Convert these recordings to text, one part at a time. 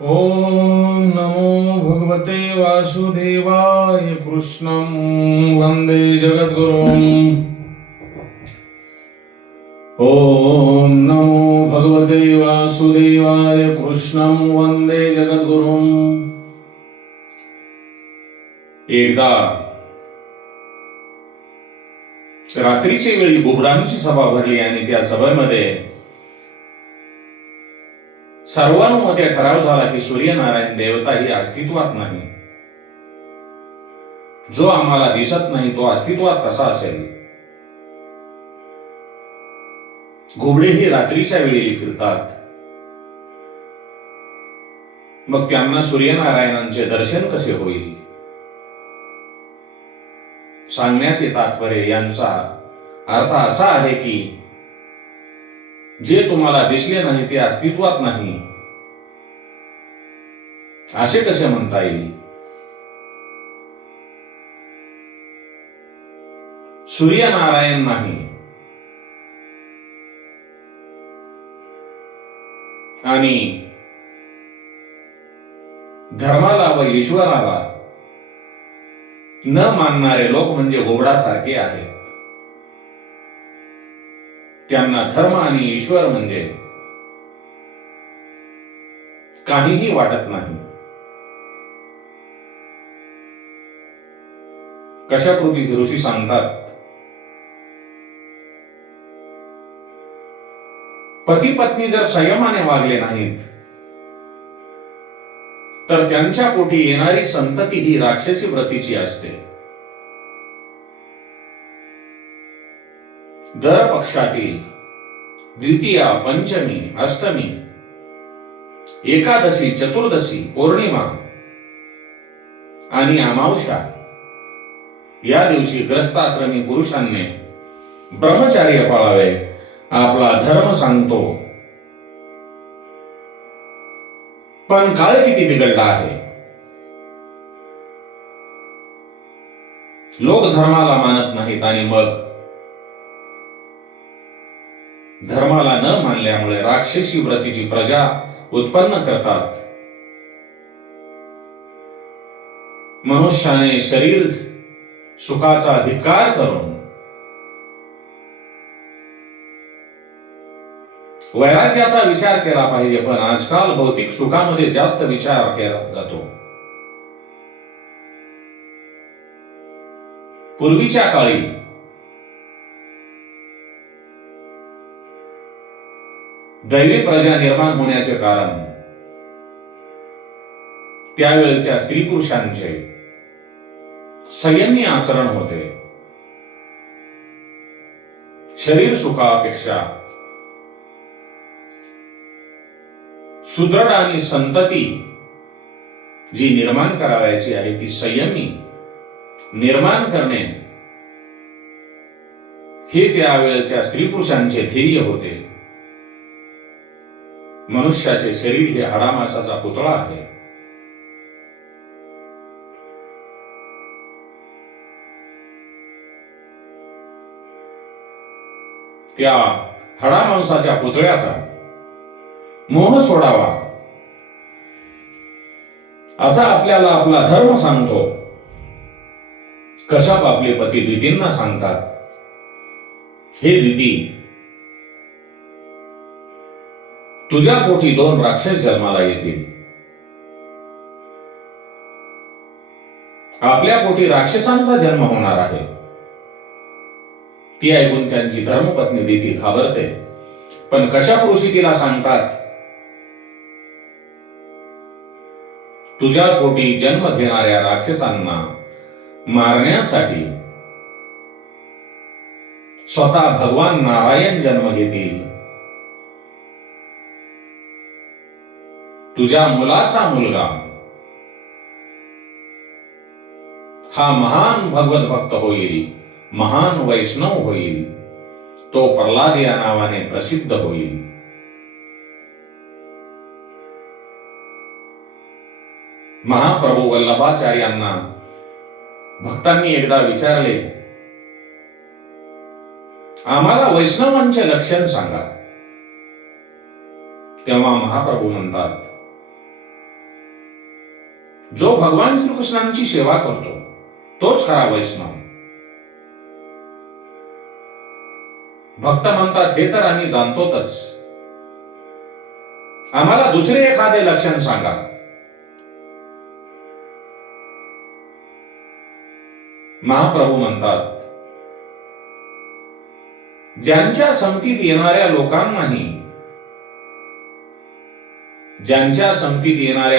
ओम नमो भगवते वासुदेवाय कृष्णं वंदे जगद्गुरुम्। ओम नमो भगवते वासुदेवाय कृष्णं वंदे जगद्गुरुम्। एकदा रात्रीच्या वेळी बुबडांची सभा भरली आणि त्या सभेमध्ये सर्वानुमते ठराव झाला की सूर्यनारायण देवता ही अस्तित्वात नाही. जो आम्हाला दिसत नाही तो अस्तित्वात कसा असेल. घुबडे ही रात्रीच्या वेळी फिरतात. मग त्यांना सूर्यनारायणांचे दर्शन कसे होईल. सांगण्याचे तात्पर्य यांचा अर्थ असा आहे की जे तुम्हाला दिसले नाही ते अस्तित्वात नाही असे कसे म्हणता येईल. सूर्यनारायण नाही आणि धर्माला व ईश्वराला न मानणारे लोक म्हणजे घुबडासारखे आहेत. त्यांना धर्म आणि ईश्वर म्हणजे काहीही वाटत नाही. कशाकृती ऋषी सांगतात, पती पत्नी जर संयमाने वागले नाहीत तर त्यांच्या पोटी येणारी संतती ही राक्षसी वृत्तीची असते. दर पक्षातील द्वितीया, पंचमी, अष्टमी, एकादशी, चतुर्दशी, पौर्णिमा आणि अमावस्या या दिवशी ग्रस्ताश्रमी पुरुषांनी ब्रह्मचर्य पाळावे. आपला धर्म सांगतो. पण काळ किती बिघडला आहे. लोक धर्माला मानत नाहीत आणि मग धर्माला न मानल्यामुळे राक्षसी वृत्तीची प्रजा उत्पन्न करतात. मनुष्याने शरीर सुखाचा धिक्कार करून वैराग्याचा विचार केला पाहिजे. पण आजकाल भौतिक सुखामध्ये जास्त विचार केला जातो. पूर्वीच्या काळी दैवी प्रजा निर्माण होण्याचे कारण त्यावेळच्या स्त्री पुरुषांचे संयमी आचरण होते. शरीर सुखापेक्षा सुदृढ आणि संतती जी निर्माण करावयाची आहे ती संयमी निर्माण करणे हे त्यावेळच्या स्त्री पुरुषांचे ध्येय होते. मनुष्याचे शरीर हे हाडामासाचा पुतळा आहे. त्या हाडामांसाच्या पुतळ्याचा मोह सोडावा असा आपल्याला आपला धर्म सांगतो. कशाप आपले पती द्वितींना सांगतात, हे द्विती, तुझ्या पोटी 2 राक्षस जन्माला येतील. आपल्या पोटी राक्षसांचा जन्म होणार आहे. ती ऐकून त्यांची धर्मपत्नी दिती घाबरते. पण कशा ऋषी तिला सांगतात, तुझ्या पोटी जन्म घेणाऱ्या राक्षसांना मारण्यासाठी स्वतः भगवान नारायण जन्म घेतील. तुझ्या मुलाचा मुलगा हा महान भगवत भक्त होईल, महान वैष्णव होईल. तो प्रल्हाद या नावाने प्रसिद्ध होईल. महाप्रभू वल्लभाचार्यांना भक्तांनी एकदा विचारले, आम्हाला वैष्णवांचे लक्षण सांगा. तेव्हा महाप्रभू म्हणतात, जो भगवान श्रीकृष्णांची सेवा करतो तोच खरा वैष्णव. भक्त म्हणतात हे तर आम्ही जाणतोच, आम्हाला दुसरे एखादे लक्षण सांगा. महाप्रभू म्हणतात, ज्यांच्या संगतीत येणाऱ्या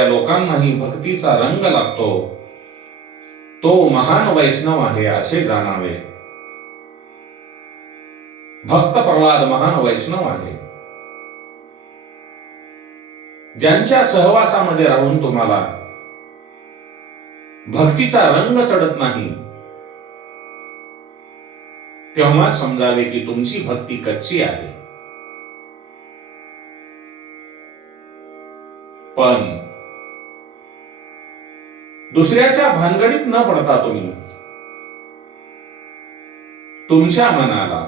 लोकांनाही भक्तीचा रंग लागतो तो महान वैष्णव आहे असे जाणावे. भक्त प्रल्हाद महान वैष्णव आहे. ज्यांच्या सहवासामध्ये राहून तुम्हाला भक्तीचा रंग चढत नाही तेव्हा समजावे की तुमची भक्ती कच्ची आहे. पण दुसऱ्याच्या भानगडीत न पडता तुम्ही तुमच्या मनाला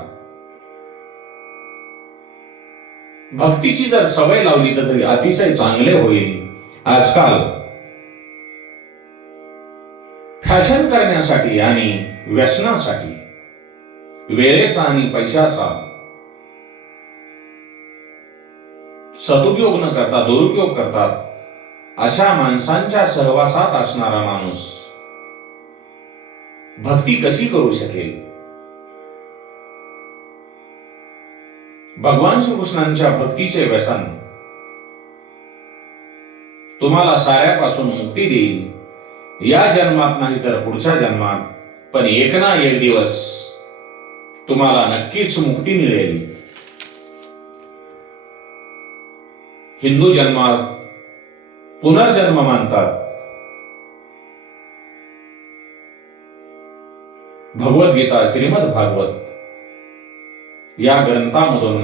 भक्तीची जर सवय लावली तर अतिशय चांगले होईल. आजकाल फॅशन करण्यासाठी आणि व्यसनासाठी वेळेचा आणि पैशाचा सदुपयोग न करता दुरुपयोग करतात. अशा माणसांच्या सहवासात असणारा माणूस भक्ती कशी करू शकेल? भगवान श्रीकृष्णांच्या भक्तीचे व्यसन तुम्हाला साऱ्यापासून मुक्ती देईल. या जन्मात नाही तर पुढच्या जन्मात, पण एक ना एक दिवस तुम्हाला नक्कीच मुक्ती मिळेल. हिंदू जन्मात पुनर्जन्म मानतात. भगवद्गीता, श्रीमद भागवत या ग्रंथामधून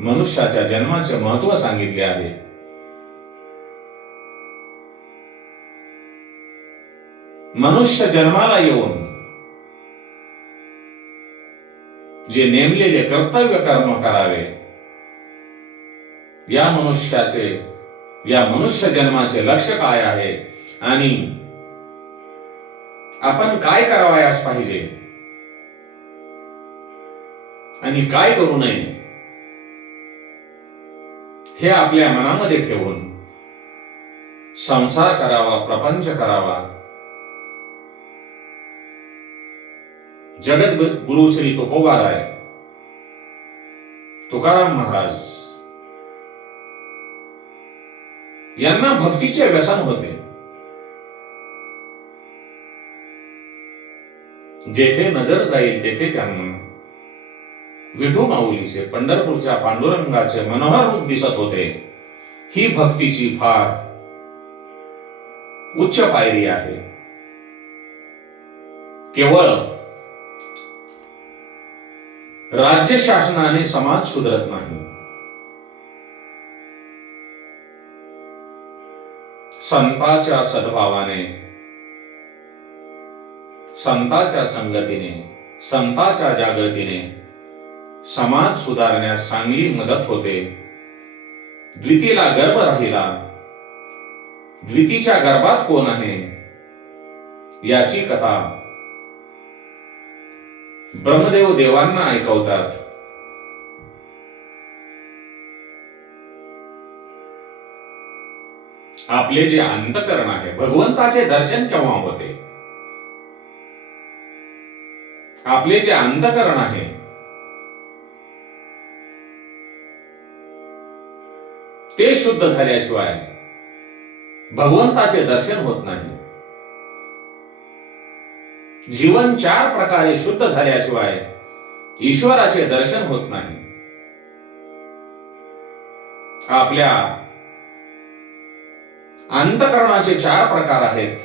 मनुष्याच्या जन्माचे महत्व सांगितले आहे. मनुष्य जन्माला येऊन जे नेमलेले कर्तव्य कर्म करावे, या मनुष्य जन्माचे लक्ष्य काय आहे आणि आपण काय करावयास पाहिजे आणि काय करू नये हे आपल्या मनामध्ये ठेवून संसार करावा, प्रपंच करावा. जगत गुरु श्री तुकोबाराय तुकाराम महाराज यांना भक्तीचे व्यसन होते. जेथे नजर जाईल तेथे त्यांना विठू माऊलीचे, पंढरपूरच्या पांडुरंगाचे मनोहर रूप दिसत होते. ही भक्तीची फार उच्च पायरी आहे. केवळ राज्य शासनाने समाज सुधरत नाही. संतांच्या सद्भावाने, संतांच्या संगतीने, संतांच्या जागृतीने समाज सुधारण्यास चांगली मदत होते. द्वितीला गर्भ राहिला, द्वितीच्या गर्भात कोण आहे याची कथा ब्रह्मदेव देवांना ऐकवतात. आपले जे अंतःकरण आहे, भगवंताचे दर्शन केव्हा होते? आपले जे अंतःकरण आहे ते शुद्ध झाल्याशिवाय भगवंताचे दर्शन होत नाही. जीवन 4 प्रकारे शुद्ध झाल्याशिवाय ईश्वराचे दर्शन होत नाही. आपल्या अंतःकरणाचे 4 प्रकार आहेत.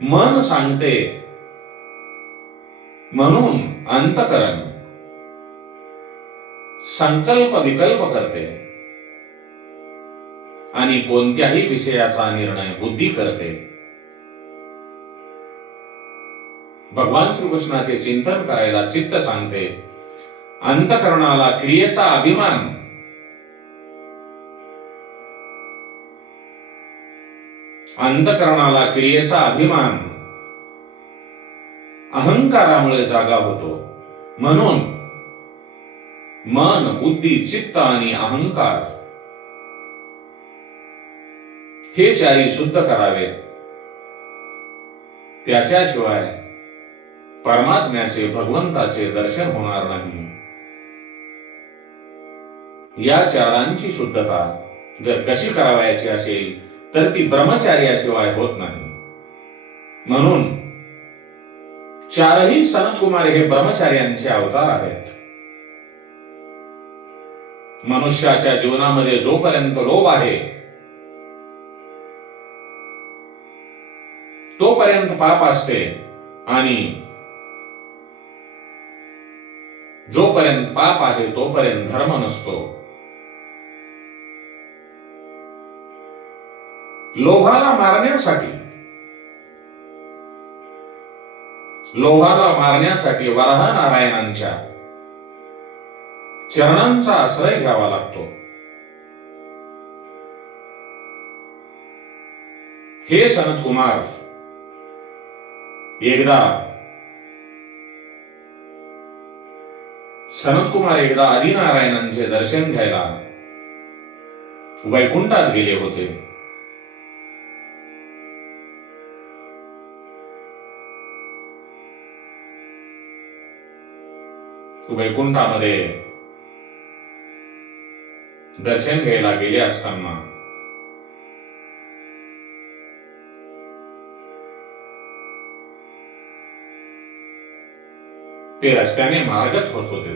मन सांगते म्हणून अंतःकरण संकल्प विकल्प करते आणि कोणत्याही विषयाचा निर्णय बुद्धी करते. भगवान श्रीकृष्णाचे चिंतन करायला चित्त सांगते. अंतःकरणाला क्रियेचा अभिमान अंतकरणाला क्रियेचा अभिमान अहंकारामुळे जागा होतो. म्हणून मन, बुद्धी, चित्त आणि अहंकार हे चारी शुद्ध करावेत. त्याच्याशिवाय परमात्म्याचे, भगवंताचे दर्शन होणार नाही. या चारांची शुद्धता जर कशी करावायची असेल तर ती ब्रह्मचार्याशिवाय होत नाही. म्हणून चारही सनतकुमार हे ब्रह्मचार्यांचे अवतार आहेत. मनुष्याच्या जीवनामध्ये जोपर्यंत लोभ आहे तोपर्यंत पाप असते आणि जोपर्यंत पाप आहे तोपर्यंत धर्म नसतो. लोभाला मारण्यासाठी वराह नारायणांच्या चरणांचा आश्रय घ्यावा लागतो. हे सनतकुमार, एकदा आदिनारायणांचे दर्शन घ्यायला वैकुंठात गेले होते. वैकुंठामध्ये दर्शन घ्यायला गेले असताना ते रस्त्याने मार्गस्थ होत होते.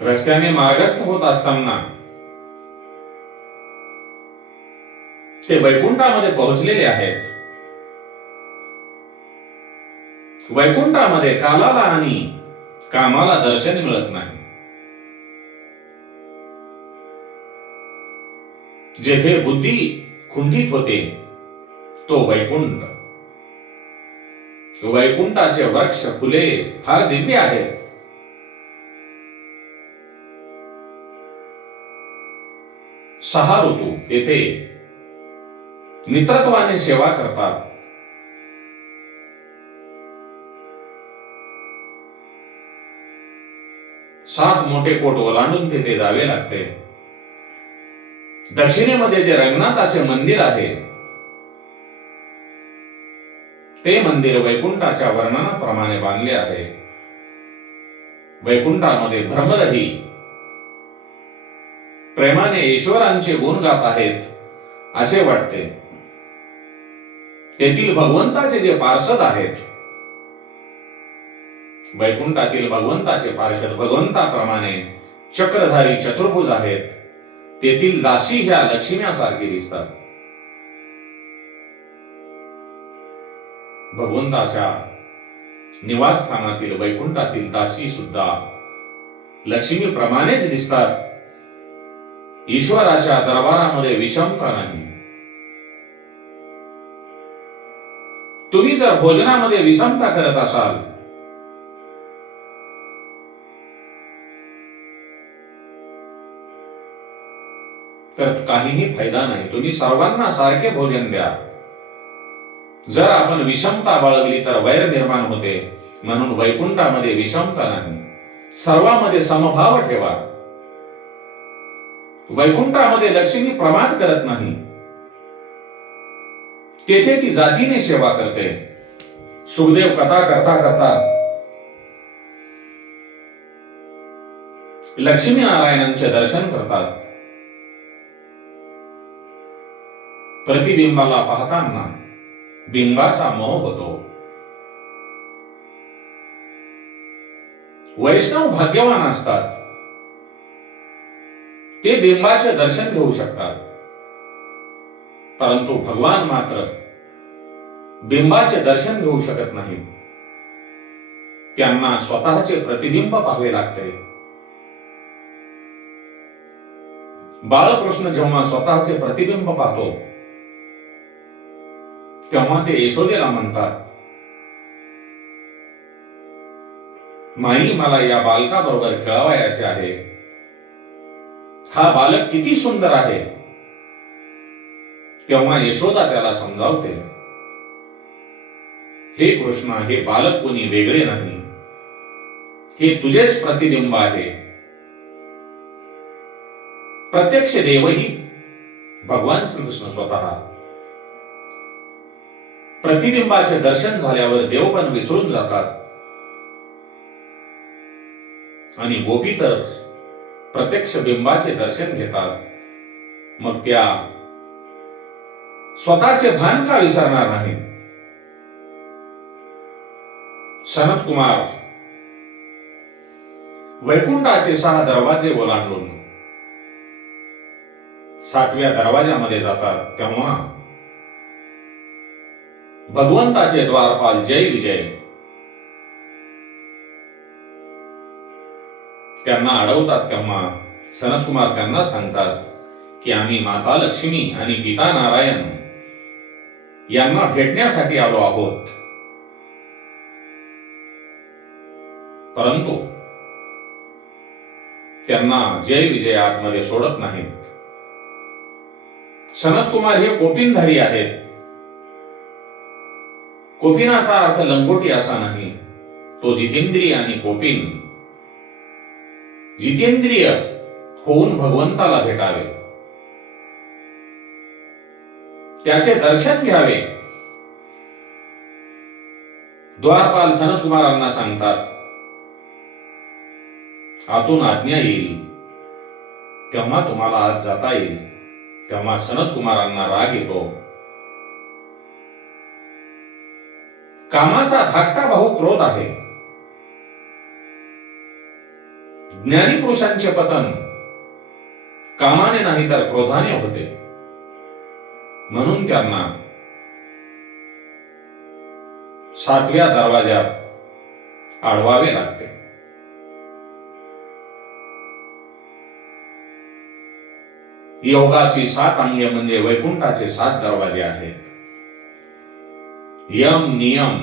रस्त्याने मार्गस्थ होत असताना ते वैकुंठामध्ये पोहोचलेले आहेत. वैकुंठामध्ये कालाला आणि कामाला दर्शन मिळत नाही. जेथे बुद्धी खुंटीत होते तो वैकुंठ. वैकुंठाचे वृक्ष, फुले फार दिव्य आहेत. सहा ऋतू तेथे मित्रत्वाने सेवा करतात. सात मोठे कोट ओलांडून तेथे जावे लागते. दक्षिणेमध्ये जे रंगनाथाचे मंदिर आहे ते मंदिर वैकुंठाच्या वर्णनाप्रमाणे बांधले आहे. वैकुंठामध्ये भ्रमरही प्रेमाने ईश्वरांचे गुण गात आहेत असे वाटते. तेथील भगवंताचे जे पार्षद आहेत, वैकुंठातील भगवंताचे पार्षद भगवंताप्रमाणे चक्रधारी चतुर्भुज आहेत. तेथील दासी ह्या लक्ष्म्यासारखी दिसतात. भगवंताच्या निवासस्थानातील वैकुंठातील दासी सुद्धा लक्ष्मीप्रमाणेच दिसतात. ईश्वराच्या दरबारामध्ये विषमता नाही. तुम्ही जर भोजनामध्ये विषमता करत असाल तर काहीही फायदा नाही. तुम्ही सर्वांना सारखे भोजन द्या. जर आपण विषमता बाळगली तर वैर निर्माण होते. म्हणून वैकुंठामध्ये विषमता नाही. सर्वांमध्ये समभाव ठेवा. वैकुंठामध्ये लक्ष्मी प्रमाद करत नाही. तेथे ती जातीने सेवा करते. सुखदेव कथा करता करता लक्ष्मी नारायणांचे दर्शन करतात. प्रतिबिंबाला पाहताना बिंबाचा मोह होतो. वैष्णव भाग्यवान असतात. ते बिंबाचे दर्शन घेऊ शकतात. परंतु भगवान मात्र बिंबाचे दर्शन घेऊ शकत नाही. त्यांना स्वतःचे प्रतिबिंब पाहावे लागते. बाळकृष्ण जेव्हा स्वतःचे प्रतिबिंब पाहतो तेव्हा ते यशोदेला म्हणतात, माई मला या बालकाबरोबर खेळावयाचे आहे. हा बालक किती सुंदर आहे. तेव्हा यशोदा त्याला समजावते, हे कृष्णा, हे बालक कोणी वेगळे नाही, हे तुझेच प्रतिबिंब आहे. प्रत्यक्ष देवही भगवान श्रीकृष्ण स्वतः. प्रतिबिंबाचे दर्शन झाल्यावर देव पण विसरून जातात आणि गोपी तर प्रत्यक्ष बिंबाचे दर्शन घेतात. मग त्या स्वतःचे भान का विसरणार नाही. सनत कुमार वैकुंठाचे 6 दरवाजे ओलांडून 7व्या दरवाजामध्ये जातात. तेव्हा भगवंताचे द्वारपाल जय विजय त्यांना अडवतात. तेव्हा सनत कुमार त्यांना सांगतात की आम्ही माता लक्ष्मी आणि पिता नारायण यांना भेटण्यासाठी आलो आहोत. परंतु त्यांना जय विजय आतमध्ये सोडत नाहीत. सनत कुमार हे कोपिनधारी आहेत. कोपिनाचा अर्थ लंगोटी असा नाही, तो जितेंद्रिय आणि कोपिन जितेंद्रिय होऊन भगवंताला भेटावे, त्याचे दर्शन घ्यावे. द्वारपाल सनत कुमारांना सांगतात, आतून आज्ञा येईल तेव्हा तुम्हाला आत जाता येईल. तेव्हा सनत कुमारांना राग येतो. कामाचा धाकटा भाऊ क्रोध आहे. ज्ञानी पुरुषांचे पतन कामाने नाही तर क्रोधाने होते. म्हणून त्यांना 7व्या दरवाजात अडवावे लागते. योगाची 7 अंगे म्हणजे वैकुंठाचे 7 दरवाजे आहेत. यम, नियम,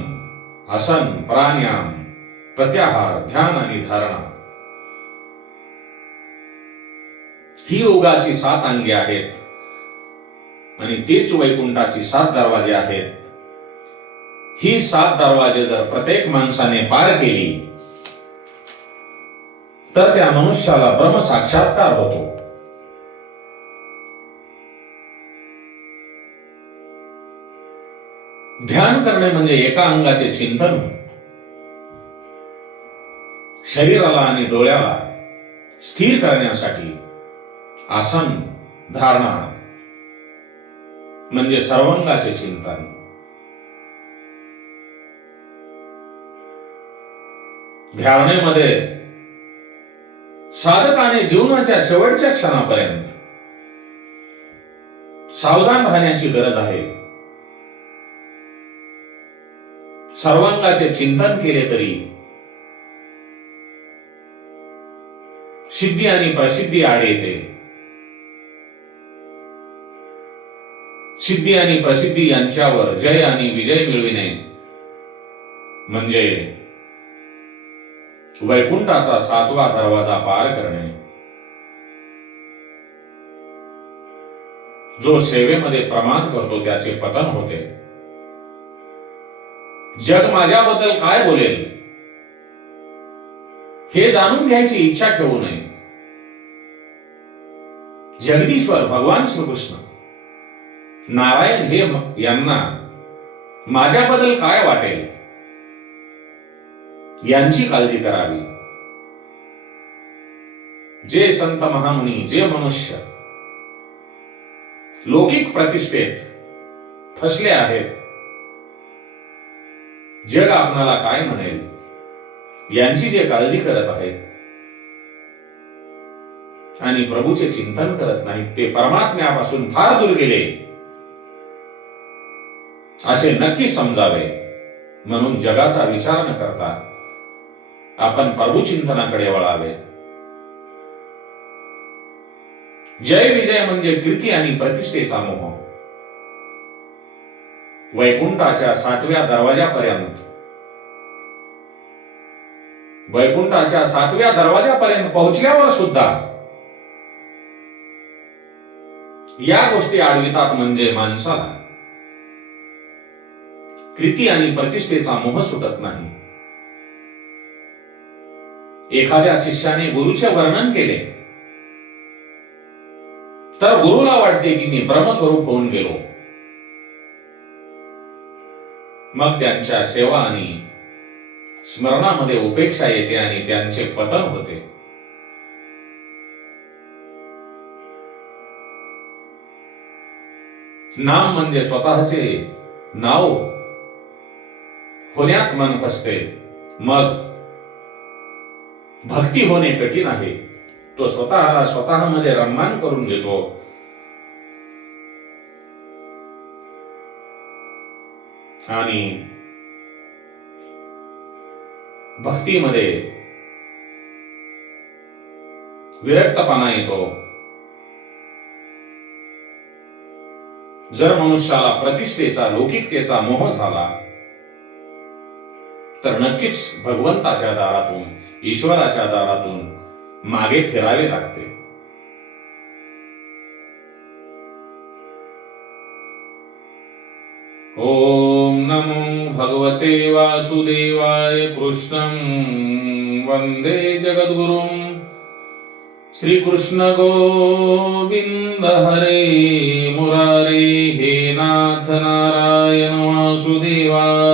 आसन, प्राणायाम, प्रत्याहार, ध्यान आणि धारणा ही योगाची 7 अंगे आहेत आणि तेच वैकुंठाची 7 दरवाजे आहेत. ही 7 दरवाजे जर प्रत्येक माणसाने पार केली तर त्या मनुष्याला ब्रह्म साक्षात्कार होतो. ध्यान करणे म्हणजे एका अंगाचे चिंतन. शरीराला आणि डोळ्याला स्थिर करण्यासाठी आसन, धारणा म्हणजे सर्वांगाचे चिंतन. ध्यानेमध्ये साधकाने जीवनाच्या शेवटच्या क्षणापर्यंत सावधान राहण्याची गरज आहे. सर्वांगाचे चिंतन केले तरी सिद्धी आणि प्रसिद्धी आड येते. सिद्धी आणि प्रसिद्धी यांच्यावर जय आणि विजय मिळविणे म्हणजे वैकुंठाचा 7वा दरवाजा पार करणे. जो सेवेमध्ये प्रमाद करतो त्याचे पतन होते. जग माझ्याबद्दल काय बोलेल हे जाणून घ्यायची इच्छा ठेवू नये. जगदीश्वर भगवान श्रीकृष्ण नारायण हे यांना माझ्याबद्दल काय वाटेल यांची काळजी करावी. जे संत महामुनी, जे मनुष्य लौकिक प्रतिष्ठेत फसले आहेत, जग आपणाला काय म्हणेल यांची जे काळजी करत आहेत आणि प्रभूचे चिंतन करत नाहीत ते परमात्म्यापासून फार दूर गेले असे नक्की समजावे. म्हणून जगाचा विचार न करता आपण प्रभू चिंतनाकडे वळावे. जय विजय म्हणजे कीर्ती आणि प्रतिष्ठेचा मोह. वैकुंठाच्या 7व्या दरवाजापर्यंत पोहोचल्यावर सुद्धा या गोष्टी आडवितात म्हणजे माणसाला कीर्ती आणि प्रतिष्ठेचा मोह सुटत नाही. एखाद्या शिष्याने गुरुचे वर्णन केले तर गुरुला वाटते की मी ब्रह्मस्वरूप होऊन गेलो. मग त्यांच्या सेवा आणि स्मरणामध्ये उपेक्षा येते आणि त्यांचे पतन होते. नाम म्हणजे स्वतःचे नाव होण्यात मन फसते. मग भक्ती होणे कठीण आहे. तो स्वतःला स्वतःमध्ये रममाण करून घेतो. आणि भक्तीमध्ये विरक्तपणा येतो. जर मनुष्याला प्रतिष्ठेचा लौकिकतेचा मोह झाला तर नक्कीच भगवंताच्या दारातून ईश्वराच्या दारातून मागे फिरावे लागते. ओम नमो भगवते वासुदेवाय. कृष्णं वंदे जगद्गुरुं. श्री कृष्ण गोविंद हरे मुरारे. हे नाथ नारायण वासुदेवा